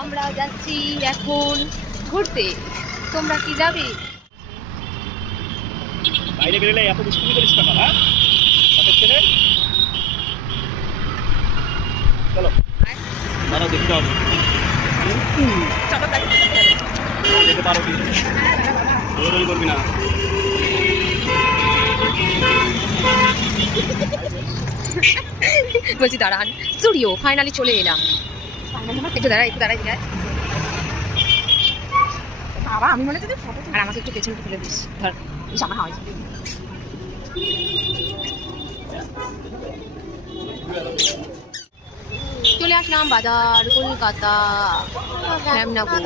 আমরা যাচ্ছি এখন ঘুরতে। তোমরা কি যাবে? বাইরে বেরোলে এত দুষ্টুমি করিস কেন? হ্যাঁ, ছেলে চলো দাঁড়াও, দেখতে হবে যেতে পারো কি দৌড়দৌড়ি করবি না। বলছি দাঁড়ান, স্টুডিও ফাইনালি চলে এলাম। একটু দাঁড়া, একটু দাঁড়াই যায়। বাবা আমি মনে হচ্ছে আর আমাকে একটু পেছনে ফেলে দিস, ধর আমার হয়। চলে আসলাম বাজার, কলকাতা, শ্যামনগর।